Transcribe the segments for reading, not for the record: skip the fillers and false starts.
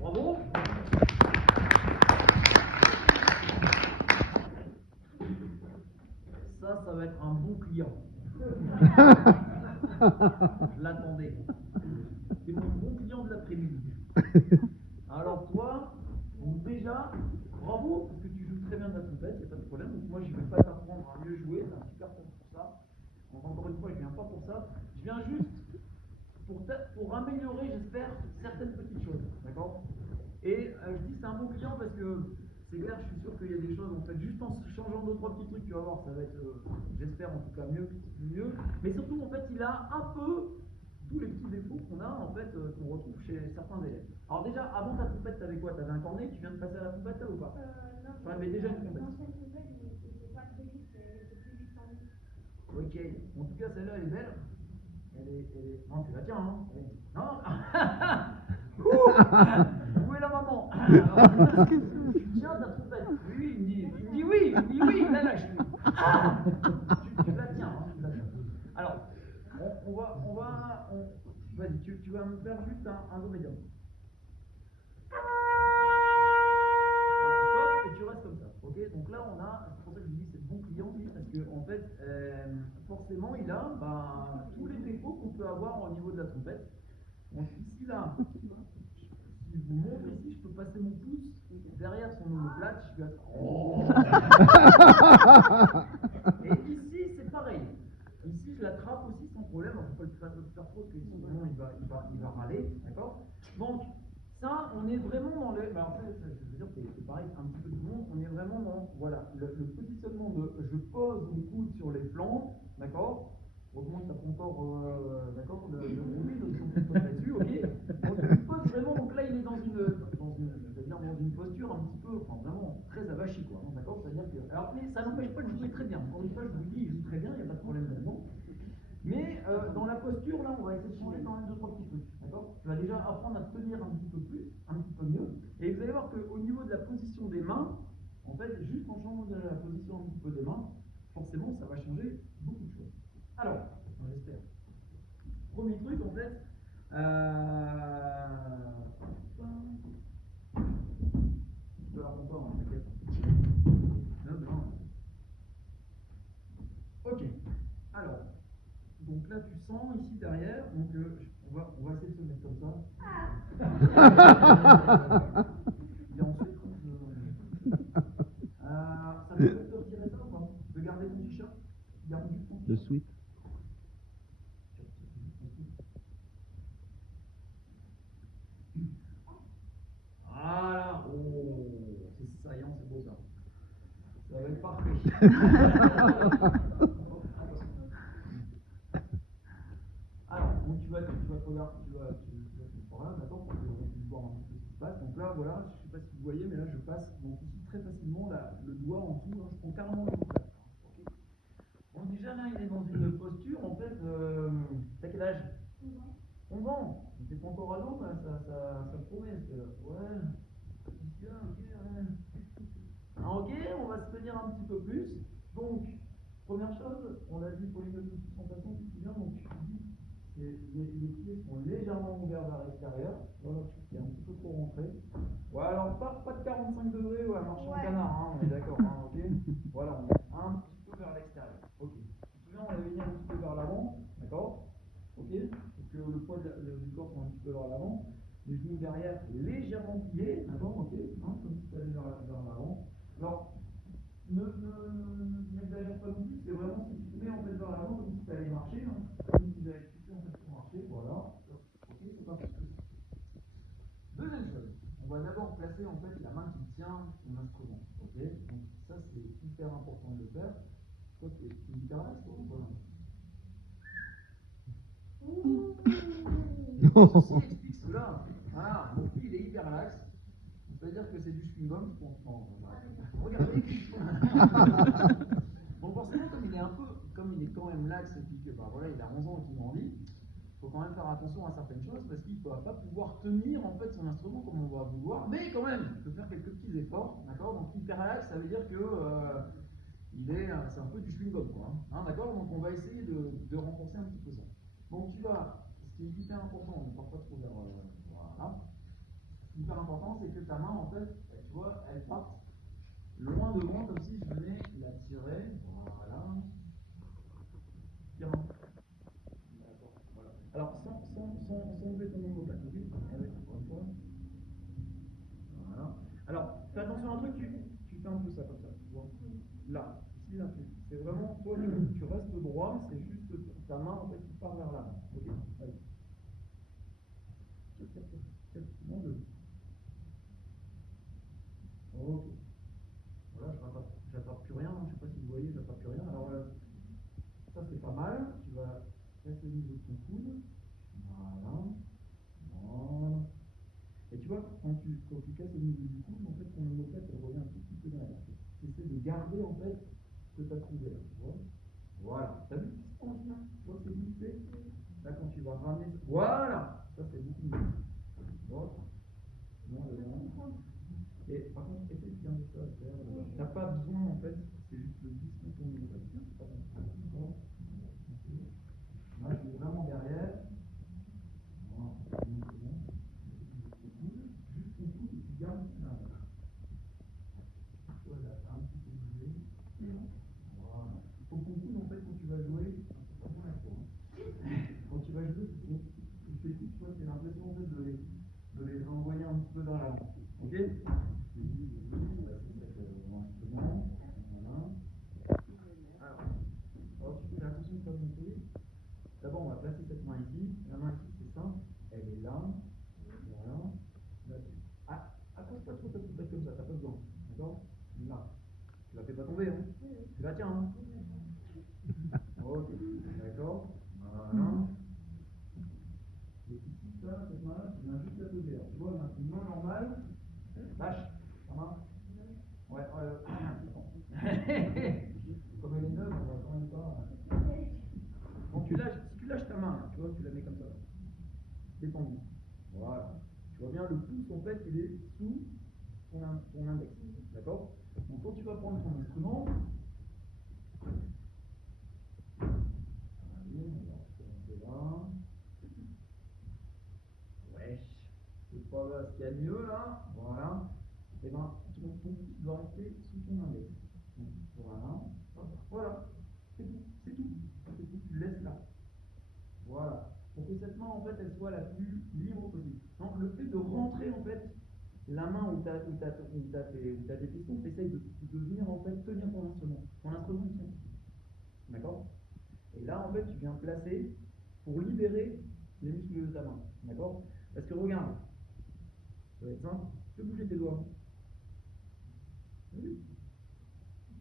bravo. Ça va être un bon client. Je l'attendais. C'est mon bon client de l'après-midi. Alors toi, donc déjà, bravo, parce que tu joues très bien de la trompette, il n'y a pas de problème. Donc moi, je ne vais pas t'apprendre à mieux jouer, c'est un super prof pour ça. Donc encore une fois, je ne viens pas pour ça. Je viens juste pour améliorer, j'espère, certaines petites choses. D'accord? Et je dis c'est un bon client parce que c'est clair, je suis sûr qu'il y a des choses, en fait, juste en changeant deux, trois petits trucs, tu vas voir, ça va être, j'espère en tout cas, mieux. Mais surtout, en fait, il a un peu tous les petits défauts qu'on a, en fait, qu'on retrouve chez certains élèves. Alors déjà, avant ta trompette, t'avais quoi? T'avais un cornet, tu viens de passer à la trompette, là, ou pas? Non, Tu avais déjà une trompette. l'ancienne trompette, c'était pas très vite, c'était plus vite sans lui. Ok, en tout cas, celle-là, elle est belle. Elle est... Non, tu la tiens, hein? Non. Où est la maman? Alors, tu tiens ta trompette. Oui, il me dit oui, il me dit oui, là, je suis. Tu la tiens, hein, tu la tiens. Alors, vas-y, tu vas me faire juste un do médium. Voilà, stop, et tu restes comme ça. Ok, donc là, on a, c'est pour ça que je dis c'est le bon client, lui, parce que en fait, forcément, il a tous les défauts qu'on peut avoir au niveau de la trompette. Donc ici, là, si je vous montre ici, je peux passer mon pouce derrière son omoplate, je vais Et ici, c'est pareil. Ici, je l'attrape aussi sans problème. Il ne faut pas le faire trop parce que sinon il va râler. D'accord? Donc, ça, on est vraiment dans le. Alors, ça, je veux dire, c'est pareil, un petit peu tout le monde. On est vraiment dans voilà, le positionnement de je pose mon coude sur les flancs. D'accord? Heureusement que ça prend encore d'accord, le bruit, donc on peut là-dessus, ok? Donc il pose vraiment, donc là il est dans une posture un petit peu, enfin vraiment très avachie, quoi. D'accord? C'est-à-dire que. Alors, mais ça n'empêche pas de jouer très bien. Encore une fois, je vous dis, il joue très bien, il n'y a pas de problème là-dedans. Mais dans la posture, là, on va essayer de changer quand même deux, trois petits trucs. D'accord? Tu vas déjà apprendre à te tenir un petit peu plus, un petit peu mieux. Et vous allez voir qu'au niveau de la position des mains, en fait, juste en changeant de la position un petit peu des mains, forcément, ça va changer beaucoup de choses. Alors, j'espère. Premier truc, en fait, je te la rends pas, hein, t'inquiète. Non. Ok. Alors, donc là, tu sens ici derrière, donc on va essayer de se mettre comme ça. Et ensuite, ça te fait te retirer ça ou pas? De garder ton t-shirt? Garde juste ton t-shirt. Le sweat. Voilà. Oh, c'est saillant, c'est beau ça. Ça va être parfait. Alors, donc tu vas te regarder, tu vas par là, d'accord, pour que tu puisses voir un petit peu ce qui se passe. Donc là, voilà, je ne sais pas si vous voyez, mais là, je passe donc ici très facilement le doigt en dessous, hein, je prends carrément le doigt. Okay. Bon, déjà là, il est dans une posture, en fait, t'as quel âge? 11 ans. T'es pas encore ado, mais ça promet. Ouais. Bien, ok, ouais. Alors, ok, on va se tenir un petit peu plus. Donc, première chose, on a dit pour les sensation, tu te souviens, donc tu dis les pieds sont légèrement ouverts vers l'extérieur. Voilà, qui est un petit peu trop rentré. Ouais, alors pas de 45 degrés, ouais, marche en canard, hein, on est d'accord, hein, ok. Voilà, on est un petit peu vers l'extérieur. Ok. Tu te souviens, on avait mis un petit peu vers l'avant, d'accord? Ok. Pour que le poids du corps soit un petit peu vers l'avant. Les genoux derrière légèrement pliés, d'accord, ok, hein, comme si tu allais vers l'avant. Alors, n'exagère pas non plus, c'est vraiment si tu te mets en fait vers l'avant comme si tu allais marcher, hein, comme si tu avais poussé en fait pour marcher, voilà. Ok, c'est pas plus. Deuxième chose, on va d'abord placer en fait la main qui tient ton instrument, ok. Donc ça c'est hyper important de le faire. Toi tu es hyper relax, toi ou pas? Ceci explique cela. Voilà, mon fils il est hyper relax. Ça veut dire que c'est du chewing-gum qu'on se prend. Regardez. Bon, forcément, comme il est quand même lax et puis que voilà, il a 11 ans et qu'il grandit, il faut quand même faire attention à certaines choses parce qu'il ne va pas pouvoir tenir en fait son instrument comme on va vouloir, mais quand même, il peut faire quelques petits efforts, d'accord? Donc hyper relax, ça veut dire que c'est un peu du chewing-gum, quoi. Hein, d'accord? Donc on va essayer de renforcer un petit peu ça. Donc ce qui est hyper important, on ne part pas trop vers voilà. hyper important, c'est que ta main, en fait, tu vois, elle parte loin devant, comme si je venais la tirer. Voilà. Tire. D'accord. Voilà. Alors, sans lever ton omoplate, ok? Avec, encore une fois. Voilà. Alors, fais attention à un truc, tu fais un peu ça comme ça, tu vois. Là, ici, là, c'est vraiment, toi, tu restes droit, c'est juste ta main, en fait, qui part vers l'avant. Ok? Allez. Tire. Moins deux. Ok. Voilà, j'attrape plus rien, je ne sais pas si vous voyez, j'attrape plus rien. Alors, ça c'est pas mal. Tu vas casser le niveau de ton coude. Voilà. Voilà. Et tu vois, quand tu casses le niveau du coude, en fait, ton omoplate, elle revient un tout petit peu derrière. Tu essaies de garder, en fait, ce que tu as trouvé là. Tu vois. Voilà. T'as vu ce qui se passe là? Tu vois, c'est glissé. Là, quand tu vas ramener. Voilà. Ça, c'est beaucoup mieux. Voilà. Non, devant. Et par contre, essaye de garder ça à terre. T'as pas besoin, en fait, c'est juste le glissement de ton omoplate. C'est pas bon. Là, je suis vraiment derrière. Voilà. Juste ton coude et tu gardes là. Voilà, t'as un petit peu bougé. Voilà. Il faut que ton coude, en fait, quand tu vas jouer, quand tu vas jouer, tes coudes, tu vois, tu as l'impression en fait, de les renvoyer un petit peu dans l'avant. Ok? Alors, tu fais attention de ne pas monter. D'abord, on va placer cette main ici. La main ici, c'est simple. Elle est là. Voilà. Là-dessus. Ah, accroche pas trop ta poupette comme ça, t'as pas besoin. D'accord? Là. Tu la fais pas tomber, hein? Tu la tiens, hein? Ok. D'accord? Voilà. Et ici, ça, cette main-là, tu viens juste la poser. Alors, tu vois, une main normale. Lâche. Ça marche? Ouais, comme elle est neuve, on va quand même pas. Donc si tu lâches ta main, là, tu vois, tu la mets comme ça. Détendu. Voilà. Tu vois bien, le pouce, en fait, il est sous ton index. D'accord? Donc quand tu vas prendre ton instrument, allez, on va commencer là. Wesh. C'est pas là ce qu'il y a de mieux là. Voilà. Et ben, ton pouce doit rester sous ton index. Voilà. Voilà. C'est tout. C'est tout. C'est tout. Tu le laisses là. Voilà. Pour que cette main, en fait, elle soit la plus libre possible. Donc, le fait de rentrer, en fait, la main où tu as tes pistons, tu essayes de venir, en fait, tenir ton instrument. Ton instrument, il tient. D'accord? Et là, en fait, tu viens placer pour libérer les muscles de ta main. D'accord? Parce que regarde, ça va être simple, tu peux bouger tes doigts. Oui.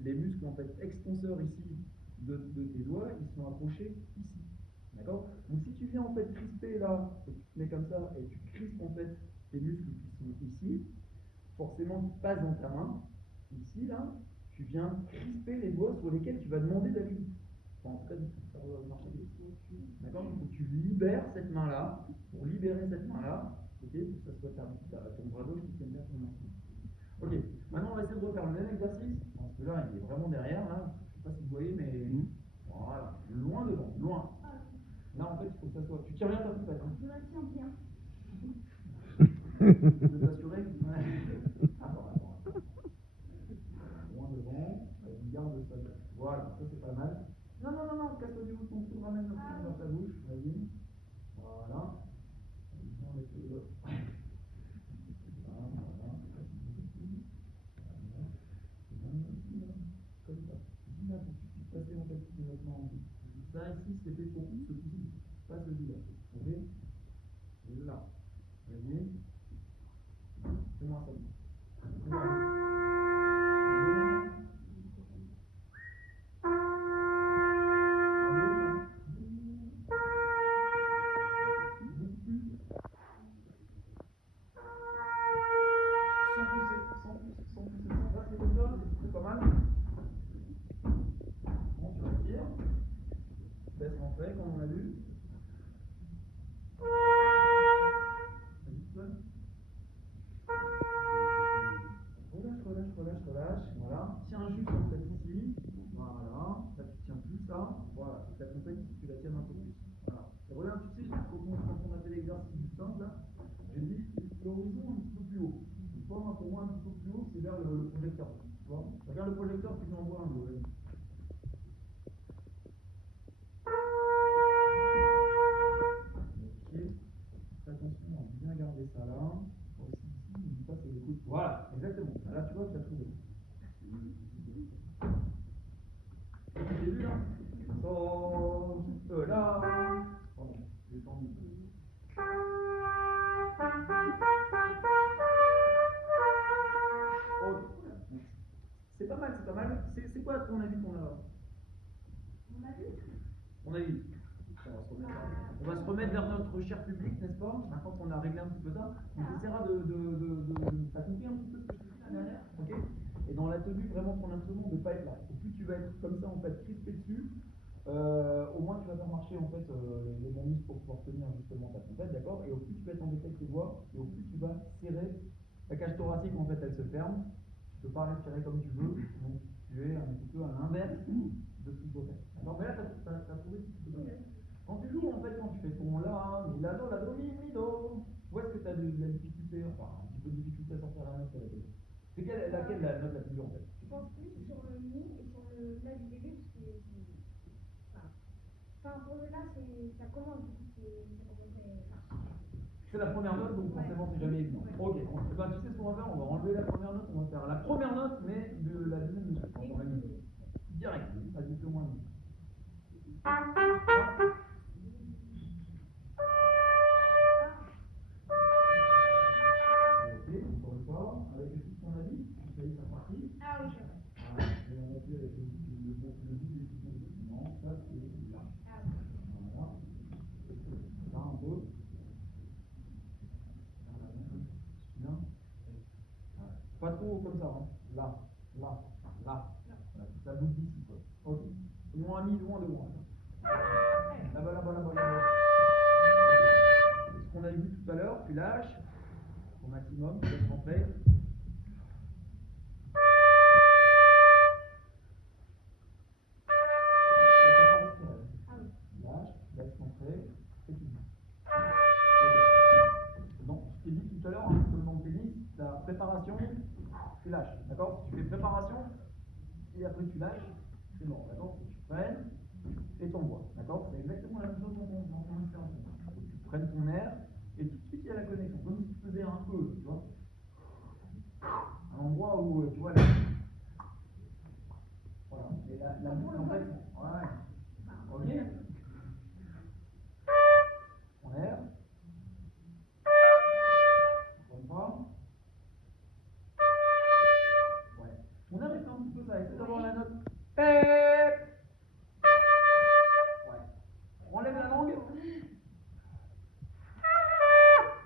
Les muscles, en fait, extenseurs ici de tes doigts, ils sont accrochés ici. D'accord? Donc si tu viens en fait crisper là, et tu te mets comme ça, et tu crispes en fait tes muscles qui sont ici, forcément tu passes dans ta main, ici là, tu viens crisper les doigts sur lesquels tu vas demander d'appuyer. Enfin, en tout cas, ça va marcher. D'accord? Donc tu libères cette main là, pour libérer cette main là, ok, pour que ça soit ton bras gauche qui tienne bien ton instrument. Ok, maintenant on va essayer de refaire le même exercice, parce que là il est vraiment derrière, là, je sais pas si vous voyez, mais voilà, loin devant, loin. Là, en fait, il faut que ça soit. Tu tires bien ta poupette. Hein. Je me tiens bien. Je veux t'assurer que. Attends. Loin devant. Vas-y, garde ça. Voilà, ça c'est pas mal. Non, casse au niveau de ton cou, ramène le cou vers ta bouche. Vas-y. Voilà. Viens avec le doigt. Voilà. Comme ça. Dis là pour que tu puisses passer en fait complètement en bout. Ça ici, c'était pour ce coup-ci. Pas celui-là. Ok? Là. Vas-y. Fais-moi ça. Fais-moi ça. C'est pas mal. Bon, tu retires. Laisse rentrer comme on a vu. Relâche. Voilà. Tiens juste en fait ici. Voilà. Là tu tiens plus ça. Voilà. Et ta compète, tu la tiens un peu plus. Voilà. Et regarde, tu sais, quand on a fait l'exercice du simple là, j'ai dit l'horizon un petit peu pour moi un petit peu plus haut, c'est vers le projecteur. Tu vois, regarde le projecteur, puis j'envoie un do. Vas-y. Ok. Fais attention à bien garder ça là. Aussi ici, n'oublie pas c'est l'écoute. Voilà, exactement. Là, tu vois, tu as trouvé. J'ai vu là. So, là. Pardon, j'ai tendu. Ok. C'est pas mal, c'est pas mal. C'est quoi ton avis qu'on a? On a vu? Ton avis? On va se remettre vers notre cher public, n'est-ce pas? Maintenant qu'on a réglé un petit peu ça, on essaiera t'as compris un petit peu ce que je t'ai dit la dernière? Ok? Et dans la tenue vraiment de ton instrument, de pas être là. Et plus tu vas être comme ça en fait crispé dessus, au moins tu vas faire marcher en fait les bons muscles pour pouvoir tenir justement ta trompette, d'accord? Et au plus tu vas être embêté avec tes doigts, et au plus tu vas serrer la cage thoracique en fait elle se ferme. Tu peux pas respirer comme tu veux, donc tu es un petit peu à l'inverse de ce qu'il faut faire. D'accord? Mais là t'as trouvé ce qu'il faut faire. Quand tu joues, en fait, quand tu fais ton la, mi, la, do, mi, do, où est-ce que tu as de la difficulté, enfin, un petit peu de difficulté à sortir la note à la télé? C'est laquelle la note la plus dure, en fait? Je pense plus sur le mi et sur le la du début, parce que enfin, pour le la, ça commence, du coup, ça commence. C'est la première note, donc forcément, c'est jamais évident. Ok, ben, tu sais ce qu'on va faire? On va enlever la première note, on va faire la première note, mais de la deuxième note. On va direct, vas-y, fais-moi un. Ok, encore une fois, avec tout ce qu'on a dit, ça y est, c'est parti. Ah oui, je vois. Voilà, et on appuie avec le bout des petits non, ça c'est là. Voilà. Là un peu. Bien. Voilà. Pas trop comme ça, hein. Là, là, là. Voilà, toute la boucle d'ici, quoi. Ok. Loin mi, loin de loin. Là-bas, là-bas, là-bas, là-bas. Okay. Ce qu'on a vu tout à l'heure, tu lâches au maximum, tu laisses rentrer. Lâche, laisse rentrer, et tu dis. Okay. Donc, je t'ai dit tout à l'heure, hein, dans le tennis, la préparation, tu lâches. D'accord? Si tu fais préparation, et après tu lâches, c'est bon. D'accord? Tu freines et t'envoies. D'accord? C'est exactement la même chose dans ton inspiration. Tu prennes ton air et tout de suite il y a la connexion. Comme si tu faisais un E, tu vois? Un endroit où, tu vois, là. Voilà. Et la boucle, en fait, ouais. Ok? Ton air. Encore une fois. Ouais. Ton air, il fait un petit peu ça. Essaie d'avoir la note. Ouais. Enlève la langue.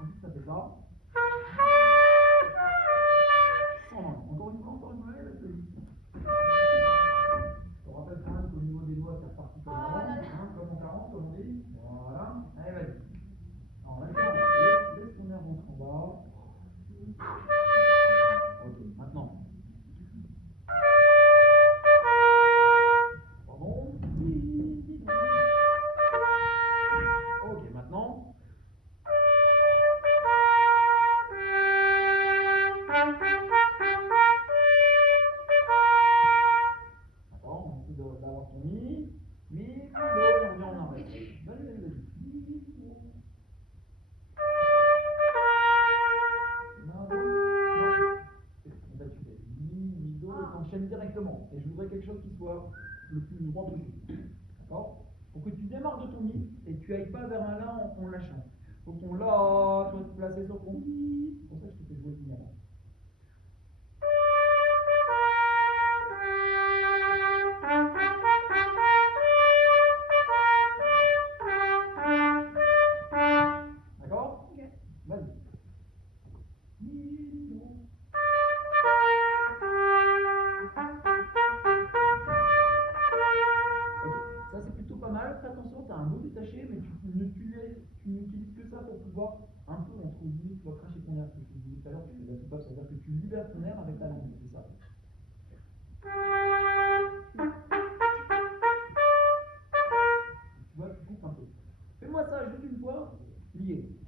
Ensuite, ça fait ça. Sans langue. Encore une fois, là, c'est vite. Je te rappelle quand même qu'au niveau des doigts, c'est reparti comme avant. Hein, comme en 40, comme on dit. Voilà. Allez, vas-y. Alors, maintenant, laisse ton air rentrer en bas. Ok, maintenant. Pardon. Ok, maintenant. D'accord, on essaie d'avoir ton mi, do, et on revient en arrêt. Vas-y, vas-y, vas-y. Mi, do. Non, non. En fait, tu fais mi, do, et t'enchaînes directement. Et je voudrais quelque chose qui soit le plus droit possible. D'accord? Pour que tu démarres de ton mi et que tu ailles pas vers un la en lâchant. Faut que ton la soit placé sur ton mi. C'est pour ça que je te fais jouer le mi avant. D'accord? Ok. Vas-y. Mi, do. Ok, ça c'est plutôt pas mal. Fais attention, tu as un dos détaché, mais tu n'utilises que ça pour pouvoir un peu, entre guillemets, tu vas cracher ton air. Ce que je te disais tout à l'heure, tu fais de la soupape, c'est-à-dire que tu libères ton air avec la langue, c'est ça. Tu vois, tu coupes un peu. Fais-moi ça juste une fois, lié.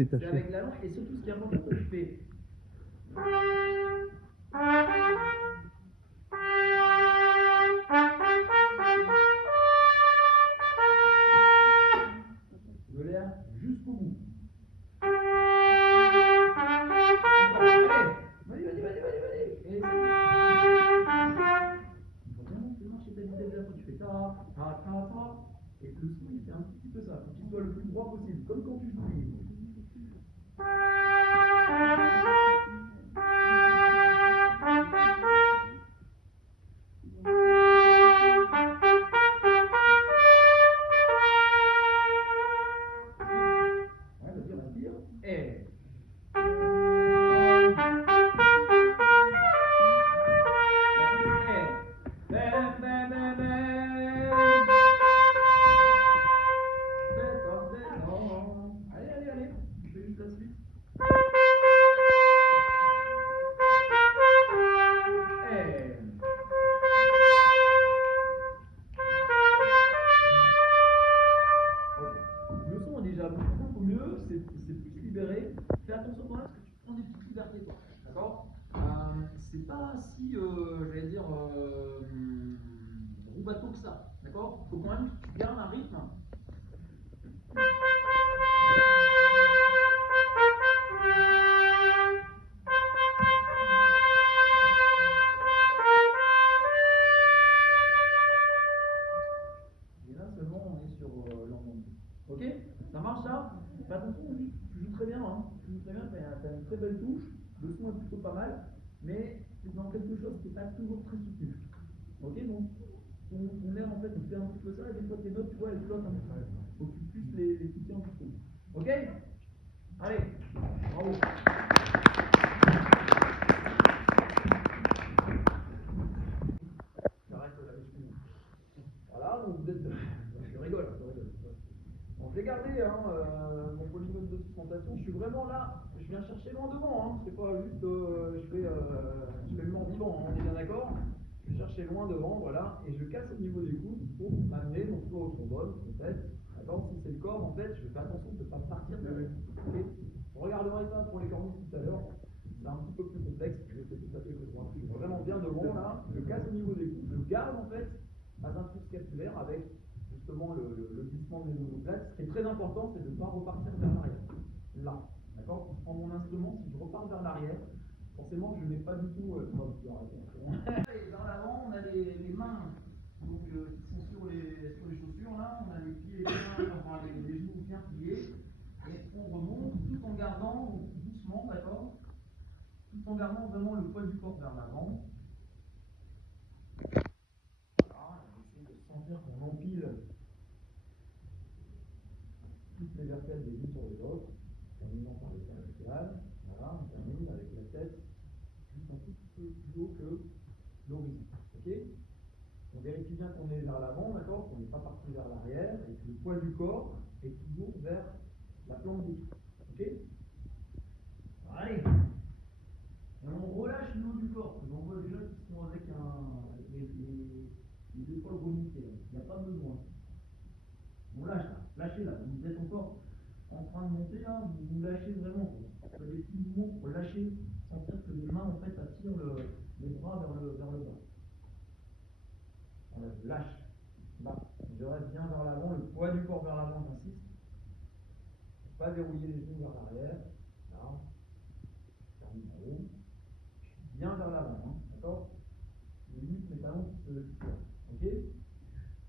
C'est détaché. avec la langue, et surtout ce qui est important, c'est que tu fais. De l'air jusqu'au bout. Allez, vas-y. Et il faut vraiment que tu marches et t'as quand tu fais ta. Et le son, il fait un petit peu ça. Faut qu'il soit le plus droit possible, comme quand tu joues. Ouais, vas-y, respire. Et. Allez. Je fais juste la suite. Le son est déjà beaucoup mieux, c'est plus libéré. Fais attention quand même parce que tu prends des petites libertés, toi. D'accord c'est pas si, j'allais dire, roubateau que ça. D'accord. Faut quand même que tu gardes un rythme. Et là seulement on est sur l'ensemble. Ok. Ça marche ça. Fais attention aussi, tu joues très bien, hein. Tu joues très bien, t'as une très belle touche, le son est plutôt pas mal, mais c'est dans quelque chose qui n'est pas toujours très soutenu. Ok, donc ton air en fait il fait un petit peu ça, et des fois tes notes, tu vois, elles flottent un petit peu. Faut que tu puisses les pousser un petit peu. Ok. Allez, bravo. J'arrête la excuse. Voilà, donc vous êtes. Je rigole. Bon, j'ai gardé mon polynôme de suspension. Je suis vraiment là, je viens chercher loin devant. Hein. C'est pas juste je fais le mort vivant, hein, on est bien d'accord. Je vais chercher loin devant, voilà, et je casse au niveau des coudes pour m'amener donc soit au trombone, peut-être. D'accord, si c'est le corps, en fait, je fais attention de ne pas partir de la okay. Je regarderai ça pour les corniches tout à l'heure. C'est un petit peu plus complexe, je sais tout à fait que ce soit. Je suis vraiment bien devant là, je casse au niveau des coudes, je garde en fait ma ceinture scapulaire avec justement le glissement des omoplates. Ce qui est très important, c'est de ne pas repartir vers l'arrière. Là, d'accord. Si je prends mon instrument, si je repars vers l'arrière, forcément je n'ai pas du tout. Vers l'avant, on a les mains donc, qui sont sur les chaussures là, on a les pieds, enfin, les genoux bien pliés, et on remonte tout en gardant doucement, d'accord, tout en gardant vraiment le poids du corps vers l'avant. Voilà, on essaie de sentir qu'on empile toutes les vertèbres les unes sur les autres, en terminant par les cervicales. Voilà, on termine avec la tête juste un tout petit peu plus haut que l'horizon. Ok. On vérifie bien qu'on est vers l'avant, d'accord, qu'on n'est pas parti vers l'arrière, et que le poids du corps est toujours vers la plante des pieds. Ok. Allez. Et on relâche le haut du corps. On voit déjà qu'ils sont avec les épaules remontées. Il n'y a pas besoin. On lâche là. Lâchez là. Vous êtes encore en train de monter là. Vous lâchez vraiment. Vous faites des petits mouvements pour lâcher. Sentir que les mains en fait attirent les bras vers le bas. Voilà, je lâche. Là. Je reste bien vers l'avant. Le poids du corps vers l'avant, j'insiste. Pas verrouiller les genoux vers l'arrière. Là.